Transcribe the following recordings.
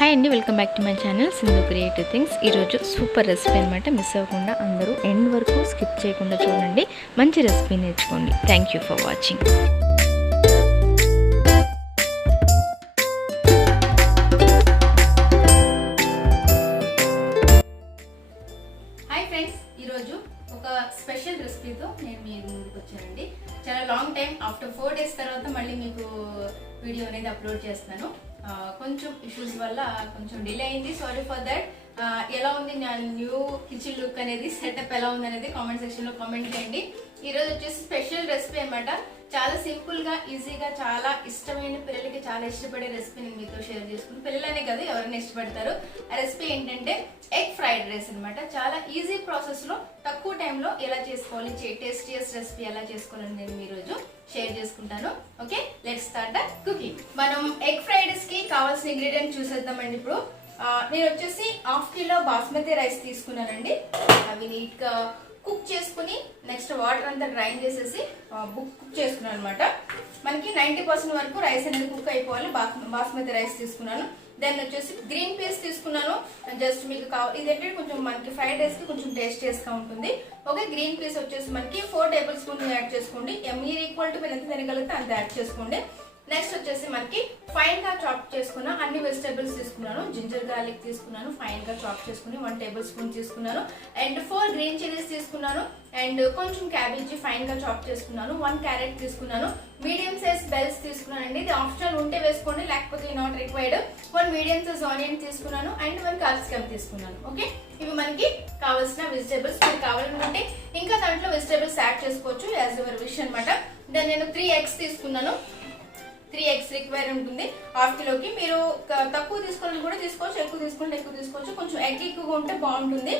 Hi అండి, welcome back to my channel Sindhu creative things. ఈరోజు super recipe అనమాట. Miss అవ్వకుండా అందరూ ఎండ్ వరకు స్కిప్ చేయకుండా చూడండి. మంచి రెసిపీ నేర్చుకోండి. Thank you for watching. Hi friends, ఈరోజు ఒక స్పెషల్ రెసిపీతో నేను మీ ముందుకు వచ్చానండి. చాలా లాంగ్ టైం ఆఫ్టర్ 4 days తర్వాత మళ్ళీ మీకు వీడియో అనేది అప్లోడ్ చేస్తున్నాను. కొంచెం ఇష్యూస్ వల్ల కొంచెం డిలే అయింది, సారీ ఫర్ దట్. ఎలా ఉంది నా న్యూ కిచెన్ లుక్ అనేది, సెటప్ ఎలా ఉంది అనేది కామెంట్ సెక్షన్ లో కామెంట్ చేయండి. ఈరోజు వచ్చేసి స్పెషల్ రెసిపీ అనమాట. చాలా సింపుల్ గా, ఈజీగా, చాలా ఇష్టమైన, పిల్లలకి చాలా ఇష్టపడే రెసిపీ నేను మీతో షేర్ చేసుకున్నాను. పిల్లలనే కాదు, ఎవరైనా ఇష్టపడతారు. ఆ రెసిపీ ఏంటంటే ఎగ్ ఫ్రైడ్ రైస్ అనమాట. చాలా ఈజీ ప్రాసెస్ లో తక్కువ టైంలో ఎలా చేసుకోవాలి, టేస్టియస్ట్ రెసిపీ ఎలా చేసుకోవాలని నేను ఈరోజు షేర్ చేసుకుంటాను. Okay, let's start the cooking. మనం ఎగ్ ఫ్రైడ్ రైస్ కి కావాల్సిన ఇంగ్రీడియంట్ చూసేద్దామండి. ఇప్పుడు నేను వచ్చేసి 1/2 kilo బాస్మతి రైస్ తీసుకున్నానండి. అవి నీట్ గా కుక్ చేసుకుని నెక్స్ట్ వాటర్ అంతా డ్రైన్ చేసేసి కుక్ చేసుకున్నాను అనమాట. మనకి 90% వరకు రైస్ అనేది కుక్ అయిపోవాలి. బాస్మతి రైస్ తీసుకున్నాను. దెన్ వచ్చేసి గ్రీన్ పీస్ తీసుకున్నాను. జస్ట్ మీకు కావాలి, ఇదేంటంటే కొంచెం మనకి ఫ్రైడ్ రైస్ కి కొంచెం టేస్టీగా ఉంటుంది. ఓకే, గ్రీన్ పీస్ వచ్చేసి మనకి 4 tablespoons యాడ్ చేసుకోండి. మీరు ఈక్వల్ టు మీరు ఎంత తినగలిగితే అంత యాడ్ చేసుకోండి. నెక్స్ట్ వచ్చేసి మనకి ఫైన్ గా చాప్ చేసుకున్న అన్ని వెజిటేబుల్స్ తీసుకున్నాను. జింజర్ గార్లిక్ తీసుకున్నాను, ఫైన్ గా చాప్ చేసుకుని 1 tablespoon తీసుకున్నాను. అండ్ 4 గ్రీన్ చిల్లీస్ తీసుకున్నాను. అండ్ కొంచెం క్యాబేజీ ఫైన్ గా చాప్ చేసుకున్నాను. 1 క్యారెట్ తీసుకున్నాను. మీడియం సైజ్ బెల్స్ తీసుకున్నానండి. ఇది ఆప్షనల్ ఉంటే వేసుకోండి, లేకపోతే not required. 1 medium size onion తీసుకున్నాను. అండ్ 1 క్యాప్సికమ్ తీసుకున్నాను. ఓకే, ఇవి మనకి కావాల్సిన వెజిటేబుల్స్. మీకు కావాలనుకుంటే ఇంకా దాంట్లో వెజిటేబుల్స్ యాడ్ చేసుకోవచ్చు, యాజ్ యువర్ విష్ అనమాట. దెన్ నేను 3 eggs తీసుకున్నాను. 3 eggs రిక్వైర్ ఉంటుంది 1/2 kiloకి. మీరు తక్కువ తీసుకోవాలని కూడా తీసుకోవచ్చు, ఎక్కువ తీసుకుంటే ఎక్కువ తీసుకోవచ్చు. కొంచెం ఎగ్ ఎక్కువగా ఉంటే బాగుంటుంది.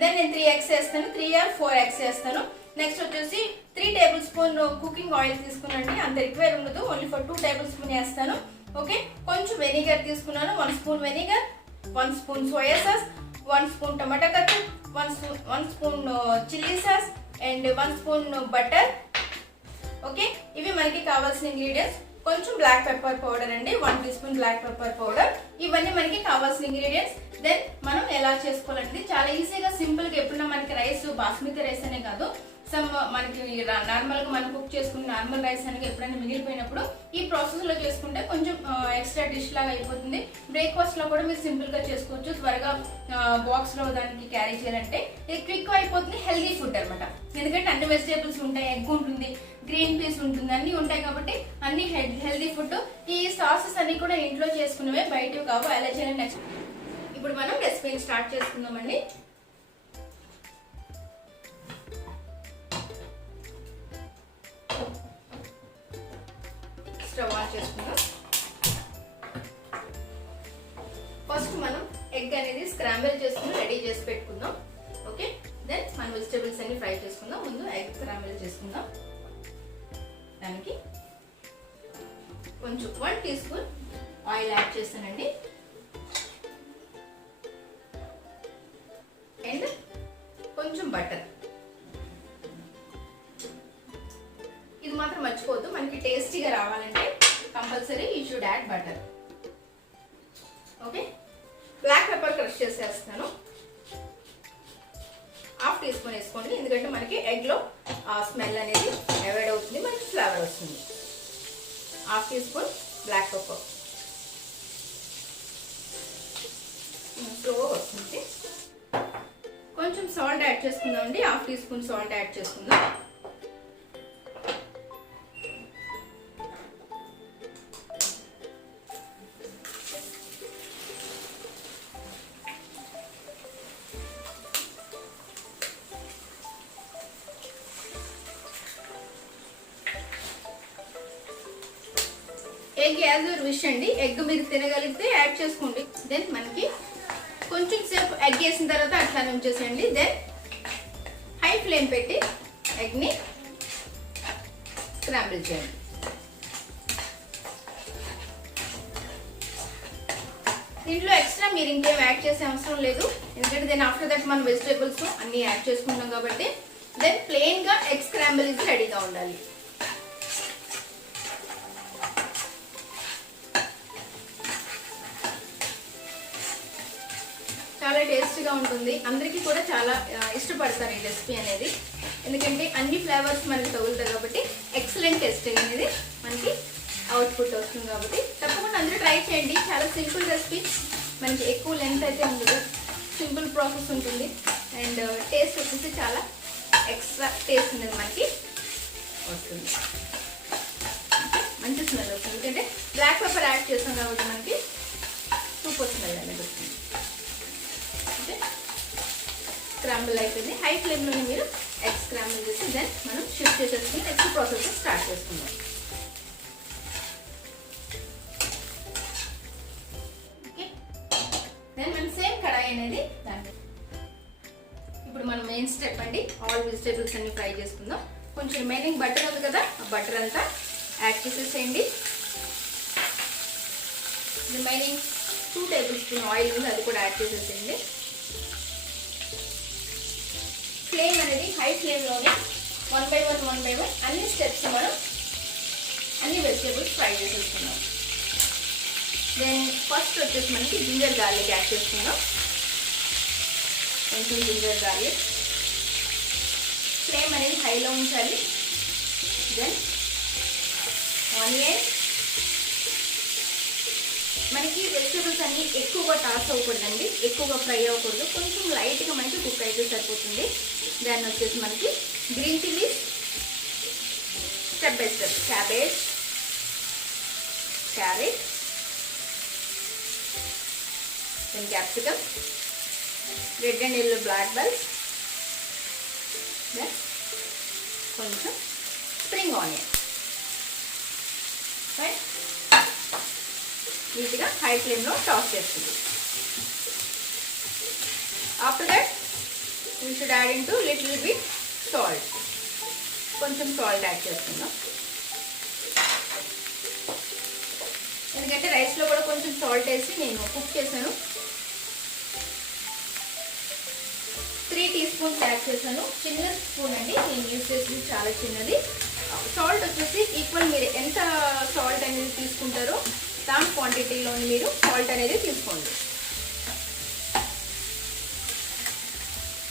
దెన్ నేను 3 eggs వేస్తాను, 3 or 4 eggs వేస్తాను. నెక్స్ట్ వచ్చేసి 3 tablespoon కుకింగ్ ఆయిల్ తీసుకున్నాండి. అంత రిక్వైర్ ఉండదు, ఓన్లీ ఫర్ 2 tablespoon వేస్తాను. ఓకే, కొంచెం వెనిగర్ తీసుకున్నాను. 1 spoon vinegar, 1 spoon soya sauce, 1 spoon టమాటా కట్టు, 1 spoon chilli sauce and 1 spoon butter. Okay, ఇవి మనకి కావాల్సిన ఇంగ్రీడియంట్స్. కొంచెం బ్లాక్ పెప్పర్ పౌడర్ అండి, 1 teaspoon బ్లాక్ పెప్పర్ పౌడర్. ఇవన్నీ మనకి కావాల్సిన ఇంగ్రీడియంట్స్. దెన్ మనం ఎలా చేసుకోవాలండి, చాలా ఈజీగా సింపుల్ గా. ఎప్పుడన్నా మనకి రైస్ బాస్మతి రైస్ అనే కాదు, మనకి నార్మల్ గా మనం కుక్ చేసుకుని నార్మల్ రైస్ అనేది ఎప్పుడైనా మిగిలిపోయినప్పుడు ఈ ప్రాసెస్ లో చేసుకుంటే కొంచెం ఎక్స్ట్రా డిష్ లాగా అయిపోతుంది. బ్రేక్ఫాస్ట్ లో కూడా మీరు సింపుల్ గా చేసుకోవచ్చు. త్వరగా బాక్స్ లో దానికి క్యారీ చేయాలంటే ఇది క్విక్ అయిపోతుంది. హెల్దీ ఫుడ్ అనమాట. ఎందుకంటే అన్ని వెజిటేబుల్స్ ఉంటాయి, ఎగ్ ఉంటుంది, గ్రీన్ పీస్ ఉంటుంది, అన్ని ఉంటాయి కాబట్టి అన్ని హెల్దీ ఫుడ్. ఈ సాసెస్ అన్ని కూడా ఇంట్లో చేసుకున్నవే, బయటవి కావు. ఎలా చేయాలి నెక్స్ట్ ఇప్పుడు మనం రెసిపీని స్టార్ట్ చేసుకుందామండి. స్టవ్ ఆన్ చేసుకుందాం. ఫస్ట్ మనం ఎగ్ అనేది స్క్రాంబుల్ చేసుకుని రెడీ చేసి పెట్టుకుందాం. ఓకే, దెన్ మన వెజిటేబుల్స్ అన్ని ఫ్రై చేసుకుందాం. ముందు ఎగ్ స్క్రాంబుల్ చేసుకుందాం. దానికి కొంచెం 1 teaspoon ఆయిల్ యాడ్ చేస్తానండి. అండ్ కొంచెం బటర్. ఇది మాత్రం మర్చిపోవద్దు, మనకి టేస్టీగా రావాలంటే compulsory you should add butter. Okay, black pepper crush చేసేస్తాను. 1/2 teaspoon వేసుకోండి, ఎందుకంటే మనకి ఎగ్ లో ఆ స్మెల్ అనేది అవాయిడ్ అవుతుంది, మంచి ఫ్లేవర్ వస్తుంది. 1/2 teaspoon బ్లాక్ పెప్పర్ స్లోగా వస్తుంది. కొంచెం సాల్ట్ యాడ్ చేసుకుందాం అండి. 1/2 teaspoon సాల్ట్ యాడ్ చేసుకుందాం. ఎగ్ యాజ్ యువర్ విష్ అండి. ఎగ్ మీరు తినగలిగితే యాడ్ చేసుకోండి. దెన్ మనకి కొంచెం సేపు ఎగ్ వేసిన తర్వాత అట్లానే ఉంచేసేయండి. దెన్ హై ఫ్లేమ్ పెట్టి ఎగ్ని స్క్రాంబుల్ చేయండి. దీంట్లో ఎక్స్ట్రా మీరు ఇంకేం యాడ్ చేసే అవసరం లేదు, ఎందుకంటే దెన్ ఆఫ్టర్ దట్ మనం వెజిటేబుల్స్ అన్ని యాడ్ చేసుకుంటాం కాబట్టి. దెన్ ప్లెయిన్ గా ఎగ్ స్క్రాంబుల్ ఇది రెడీగా ఉండాలి. చాలా టేస్టీగా ఉంటుంది. అందరికీ కూడా చాలా ఇష్టపడతారు ఈ రెసిపీ అనేది. ఎందుకంటే అన్ని ఫ్లేవర్స్ మనకి తగులుతాయి కాబట్టి ఎక్సలెంట్ టేస్టింగ్ అనేది మనకి అవుట్పుట్ వస్తుంది. కాబట్టి తప్పకుండా అందరూ ట్రై చేయండి. చాలా సింపుల్ రెసిపీ, మనకి ఎక్కువ లెంత్ అయితే ఉండదు, సింపుల్ ప్రాసెస్ ఉంటుంది. అండ్ టేస్ట్ వచ్చేసి చాలా ఎక్స్ట్రా టేస్ట్ అనేది మనకి వస్తుంది. మంచి స్మెల్ వస్తుంది, ఎందుకంటే బ్లాక్ పెప్పర్ యాడ్ చేస్తాం కాబట్టి మనకి సూపర్ స్మెల్ అనేది వస్తుంది. ఓకే, స్క్రాంబుల్ అయిపోయింది. హై ఫ్లేమ్లోనే మీరు ఎగ్ స్క్రాంబుల్ చేసి దెన్ మనం షిఫ్ట్ చేసేసుకుని నెక్స్ట్ ప్రాసెస్ స్టార్ట్ చేసుకుందాం. ఓకే, దెన్ మనం సేమ్ కడాయి అనేది దాంట్లో ఇప్పుడు మనం మెయిన్ స్టెప్ అండి, ఆల్ వెజిటేబుల్స్ అన్ని ఫ్రై చేసుకుందాం. కొంచెం రిమైనింగ్ బటర్ ఉంది కదా, ఆ బటర్ అంతా యాడ్ చేసేసేయండి. రిమైనింగ్ 2 టేబుల్ స్పూన్ ఆయిల్ ఉంది, అది కూడా యాడ్ చేసేసేయండి. ఫ్లేమ్ అనేది హై ఫ్లేమ్లోనే 1 by 1 అన్ని స్టెప్స్ మనం అన్ని వెజిటేబుల్స్ ఫ్రై చేసేసుకుందాం. దెన్ ఫస్ట్ వచ్చేసి మనకి జింజర్ గార్లిక్ యాడ్ చేసుకుందాం. కొంచెం జింజర్ గార్లిక్, ఫ్లేమ్ అనేది హైలో ఉంచాలి. దెన్ ఆనియన్, మనకి వెజిటేబుల్స్ అన్ని ఎక్కువగా టాస్ అవ్వకూడదండి, ఎక్కువగా ఫ్రై అవ్వకూడదు, కొంచెం లైట్గా మనకి కుక్ అయితే సరిపోతుంది. దాన్ని వచ్చేసి మనకి green chillies, step by step cabbage, carrot, then capsicum, red and yellow black bells, then కొంచెం స్ప్రింగ్ ఆనియన్ రైట్, నీట్గా హై ఫ్లేమ్లో టాస్ చేస్తుంది. After that we should add in to little bit salt, కొంచెం సాల్ట్ యాడ్ చేస్తున్నాం. ఎందుకంటే రైస్లో కూడా కొంచెం సాల్ట్ వేసి నేను కుక్ చేశాను. 3 టీ స్పూన్స్ యాడ్ చేశాను. చిన్న స్పూన్ అండి నేను యూజ్ చేసింది, చాలా చిన్నది. సాల్ట్ వచ్చేసి ఈక్వల్, మీరు ఎంత సాల్ట్ అనేది తీసుకుంటారో దాని క్వాంటిటీలోని మీరు సాల్ట్ అనేది తీసుకోండి.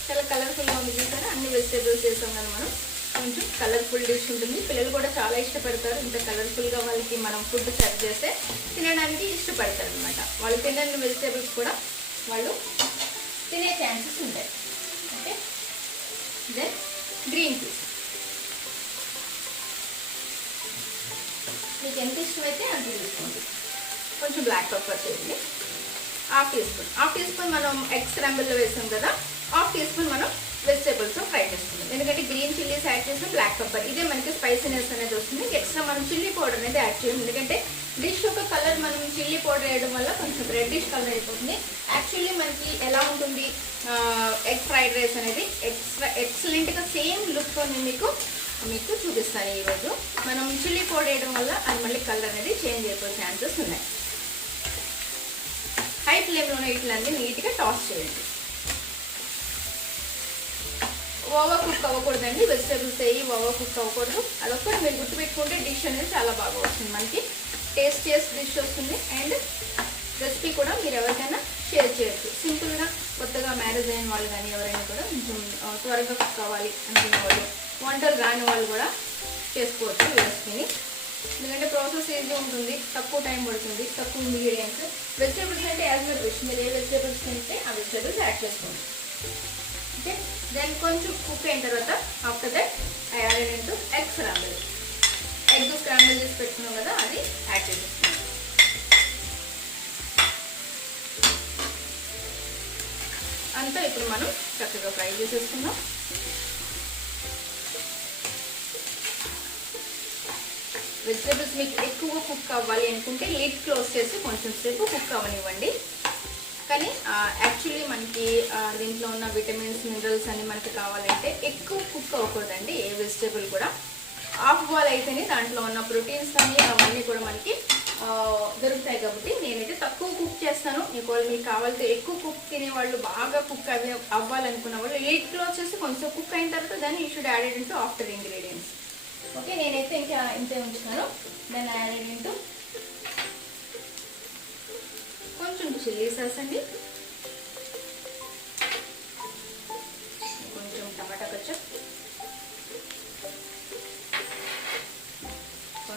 చాలా కలర్ఫుల్గా ఉంది చూసారా, అన్ని వెజిటేబుల్స్ వేసాం కదా మనం. కొంచెం కలర్ఫుల్ డిష్ ఉంటుంది, పిల్లలు కూడా చాలా ఇష్టపడతారు. ఇంత కలర్ఫుల్గా వాళ్ళకి మనం ఫుడ్ సర్వ్ చేస్తే తినడానికి ఇష్టపడతారు అనమాట. వాళ్ళు తినని వెజిటేబుల్స్ కూడా వాళ్ళు తినే ఛాన్సెస్ ఉంటాయి. ఓకే, దెన్ గ్రీన్ పీస్, మీకు ఎంత ఇష్టమైతే అంత తీసుకోండి. కొంచెం బ్లాక్ పెప్పర్ చేయండి, హాఫ్ టీ స్పూన్ మనం ఎగ్ స్క్రాంబుల్లో వేసాం కదా, హాఫ్ టీ స్పూన్ మనం వెజిటేబుల్స్ ఫ్రై చేసుకుందాం. ఎందుకంటే గ్రీన్ చిల్లీస్ యాడ్ చేసాం, బ్లాక్ పెప్పర్, ఇదే మనకి స్పైసీనెస్ అనేది వస్తుంది. ఎక్స్ట్రా మనం చిల్లీ పౌడర్ అనేది యాడ్ చేయం, ఎందుకంటే డిష్ యొక్క కలర్ మనం చిల్లీ పౌడర్ వేయడం వల్ల కొంచెం రెడ్డిష్ కలర్ అయిపోతుంది. యాక్చువల్లీ మనకి ఎలా ఉంటుంది ఎగ్ ఫ్రైడ్ రైస్ అనేది ఎక్సలెంట్గా సేమ్ లుక్తో మీకు చూపిస్తాను ఈరోజు. మనం చిల్లీ పౌడర్ వేయడం వల్ల అది మళ్ళీ కలర్ అనేది చేంజ్ అయిపోయే ఛాన్సెస్ ఉన్నాయి. హై ఫ్లేమ్లోనే ఇట్లన్నీ నీట్గా టాస్ చేయండి. ఓవర్ కుక్ అవ్వకూడదండి, వెజిటేబుల్స్ అయ్యి ఓవర్ కుక్ అవ్వకూడదు. అదొక్కటి మీరు గుర్తుపెట్టుకుంటే డిష్ అనేది చాలా బాగా వస్తుంది, మనకి టేస్ట్ డిష్ వస్తుంది. అండ్ రెసిపీ కూడా మీరు ఎవరికైనా షేర్ చేయొచ్చు. సింపుల్గా కొత్తగా మ్యారేజ్ అయిన వాళ్ళు కానీ ఎవరైనా కూడా కొంచెం త్వరగా కుక్ అవ్వాలి అనుకునే వాళ్ళు, వంటలు రాని వాళ్ళు కూడా చేసుకోవచ్చు ఈ రెసిపీని. ఎందుకంటే ప్రాసెస్ ఈజీ ఉంటుంది, తక్కువ టైం పడుతుంది, తక్కువ ఇంగ్రీడియంట్స్. వెజిటేబుల్స్ అంటే యాజ్ మీరు విష్, మీరు ఏ వెజిటేబుల్స్ తింటే ఆ వెజిటేబుల్స్ యాడ్ చేసుకోండి. ఓకే, దెన్ కొంచెం కుక్ అయిన తర్వాత after that I added into egg scramble. Egg scramble చేసి పెట్టుకున్నాం కదా, అది యాడ్ చేసేస్తున్నాం. అంతా ఇప్పుడు మనం చక్కగా ఫ్రై చేసేసుకుందాం. వెజిటేబుల్స్ మీకు ఎక్కువ కుక్ అవ్వాలి అనుకుంటే లిడ్ క్లోజ్ చేసి కొంచెం సేపు కుక్ అవ్వనివ్వండి. కానీ యాక్చువల్లీ మనకి దీంట్లో ఉన్న విటమిన్స్, మినరల్స్ అన్నీ మనకి కావాలంటే ఎక్కువ కుక్ అవ్వకూడదండి. ఏ వెజిటేబుల్ కూడా హాఫ్ బాల్ అయితేనే దాంట్లో ఉన్న ప్రోటీన్స్ కానీ అవన్నీ కూడా మనకి దొరుకుతాయి. కాబట్టి నేనైతే తక్కువ కుక్ చేస్తాను. మీకు కావాలంటే ఎక్కువ కుక్ తినేవాళ్ళు, బాగా కుక్ అవ్వాలనుకున్న వాళ్ళు లిడ్ క్లోజ్ చేసి కొంచెం కుక్ అయిన తర్వాత దాన్ని you should added into after ingredients. Okay, నేనైతే ఇంకా ఇంతే ఉంచుతాను. దాన్ని యాడెడ్ ఇంటూ కొంచెం చిల్లీ సాస్ అండి,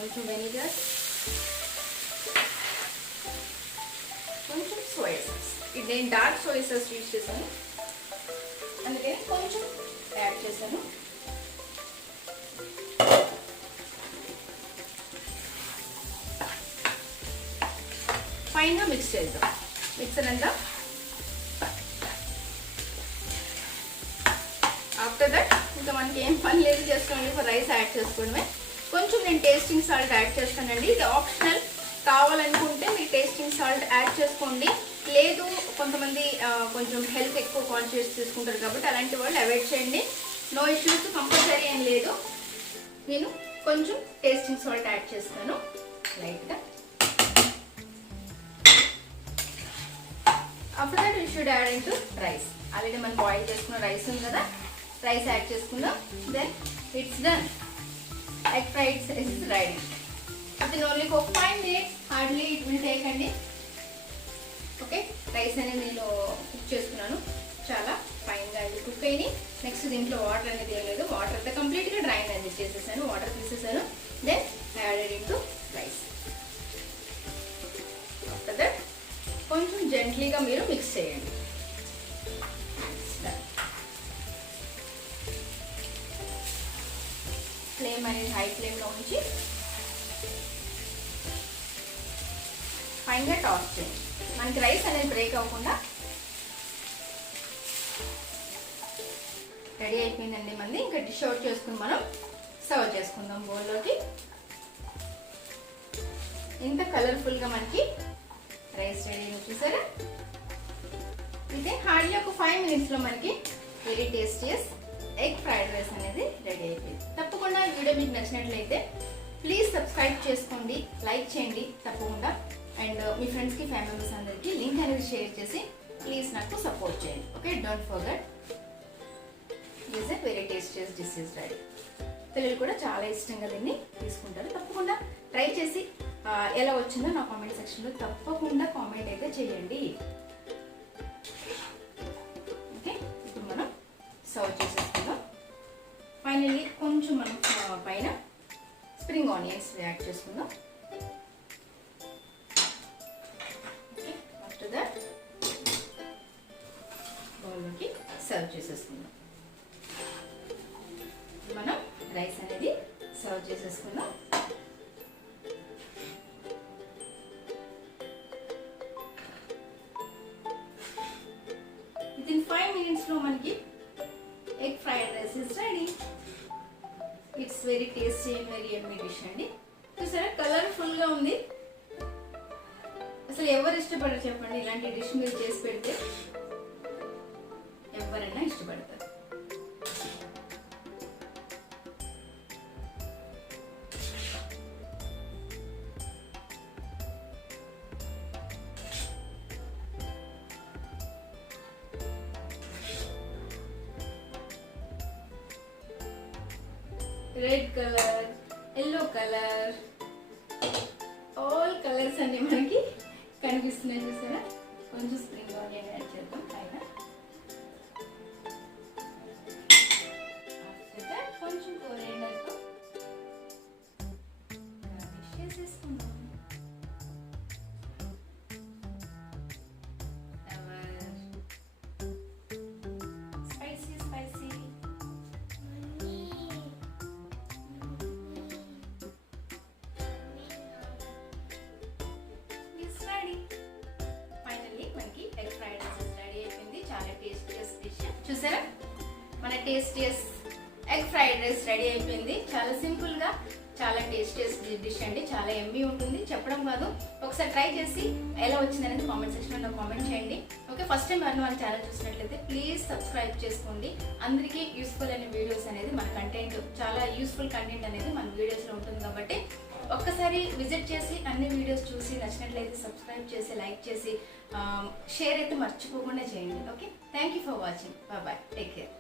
కొంచెం వెనిగర్, కొంచెం సోయా సాస్. ఇది నేను డార్క్ సోయా సాస్ యూజ్ చేశాను, అందుకని కొంచెం యాడ్ చేశాను. ఫైన్గా మిక్స్ చేద్దాం. మిక్సర్ అంతా ఆఫ్టర్ దట్ ఇంకా మనకి ఏం పని లేదు, just only for rice add చేసుకోవడమే. కొంచెం నేను టేస్టింగ్ సాల్ట్ యాడ్ చేస్తానండి, ఇది ఆప్షనల్. కావాలనుకుంటే మీరు టేస్టింగ్ సాల్ట్ యాడ్ చేసుకోండి, లేదు కొంతమంది కొంచెం హెల్త్ ఎక్కువ కాన్షియస్ తీసుకుంటారు కాబట్టి అలాంటి వాళ్ళు అవాయిడ్ చేయండి. నో ఇష్యూస్, కంపల్సరీ ఏం లేదు. నేను కొంచెం టేస్టింగ్ సాల్ట్ యాడ్ చేస్తాను లైట్గా. After that you should add into rice. Already మనం బాయిల్ చేసుకున్న రైస్ ఉంది కదా, రైస్ యాడ్ చేసుకుందాం. Then it's done. Egg fried is ready. With only ఒక 5 minutes hardly it will take అండి. ఓకే, రైస్ అనేది నేను కుక్ చేసుకున్నాను, చాలా ఫైన్గా అది కుక్ అయ్యి. నెక్స్ట్ దీంట్లో వాటర్ అనేది ఏం లేదు, వాటర్ అయితే కంప్లీట్గా డ్రైన్ అనేది చేసేసాను, వాటర్ తీసేసాను. Then added into rice. After that కొంచెం జెంట్లీగా మీరు మిక్స్ చేయండి. ఫ్లేమ్ అనేది హై ఫ్లేమ్లో ఉంచి ఫైన్గా టాస్ చేయండి. మనకి రైస్ అనేది బ్రేక్ అవ్వకుండా. రెడీ అయిపోయిందండి మంది. ఇంకా డిష్ అవుట్ చేసుకుని మనం సర్వ్ చేసుకుందాం బౌల్లోకి. ఇంత కలర్ఫుల్గా మనకి రైస్ రెడీ అయింది చూసారా. అయితే హార్డ్లీ ఒక 5 minutesలో మనకి వెరీ టేస్టీయస్ ఎగ్ ఫ్రైడ్ రైస్ అనేది రెడీ అయిపోయింది. తప్పకుండా ఈ వీడియో మీకు నచ్చినట్లయితే ప్లీజ్ సబ్స్క్రైబ్ చేసుకోండి, లైక్ చేయండి తప్పకుండా. అండ్ మీ ఫ్రెండ్స్కి, ఫ్యామిలీ మెంబర్స్ అందరికీ లింక్ అనేది షేర్ చేసి ప్లీజ్ నాకు సపోర్ట్ చేయండి. Okay, don't forget is a very tastiest dish is ready. పిల్లలు కూడా చాలా ఇష్టంగా దీన్ని తీసుకుంటారు. తప్పకుండా ట్రై చేసి ఎలా వచ్చిందో నా కామెంట్ సెక్షన్లో తప్పకుండా కామెంట్ అయితే చేయండి. ఓకే, ఇప్పుడు మనం సర్వ్ చేసేసుకుందాం. ఫైనల్లీ కొంచెం మనం పైన స్ప్రింగ్ ఆనియన్స్ యాడ్ చేసుకుందాం. ఓకే, ఆఫ్టర్ దట్ బౌల్లోకి సర్వ్ చేసేసుకుందాం. మనం రైస్ అనేది సర్వ్ చేసేసుకుందాం. వితిన్ 5 minutesలో మనకి egg fried rice is ready. It's very tasty and very yummy dish అండి. చూసారా కలర్ఫుల్గా ఉంది. అసలు ఎవరు ఇష్టపడరు చెప్పండి, ఇలాంటి డిష్ మీరు చేసి పెడితే ఎవరైనా ఇష్టపడతారు. Red colour, yellow colour, all colours అన్ని మనకి కనిపిస్తున్నాయి చూసారా. కొంచెం స్ప్రింగ్ ఆనియన్ యాడ్ చేద్దాం పైన. కొంచెం కొరియాండర్తో గార్నిష్ చేసేసుకుందాం. స్పైసీ స్పైసీ చూసారా. మన టేస్టీయస్ ఎగ్ ఫ్రైడ్ రైస్ రెడీ అయిపోయింది. చాలా సింపుల్ గా చాలా టేస్టీయస్ డిష్ అండి, చాలా ఎమ్మీ ఉంటుంది. చెప్పడం కాదు, ఒకసారి ట్రై చేసి ఎలా వచ్చింది అనేది కామెంట్ సెక్షన్ లో కామెంట్ చేయండి. ఓకే, ఫస్ట్ టైం మన ఛానల్ చూసినట్లయితే ప్లీజ్ సబ్స్క్రైబ్ చేసుకోండి. అందరికీ యూస్ఫుల్ అనే వీడియోస్ అనేది మన కంటెంట్, చాలా యూస్ఫుల్ కంటెంట్ అనేది మన వీడియోస్ లో ఉంటుంది కాబట్టి ఒక్కసారి విజిట్ చేసి అన్ని వీడియోస్ చూసి నచ్చినట్లయితే సబ్స్క్రైబ్ చేసి, లైక్ చేసి, షేర్ అయితే మర్చిపోకుండా చేయండి. Okay, thank you for watching. Bye, take care.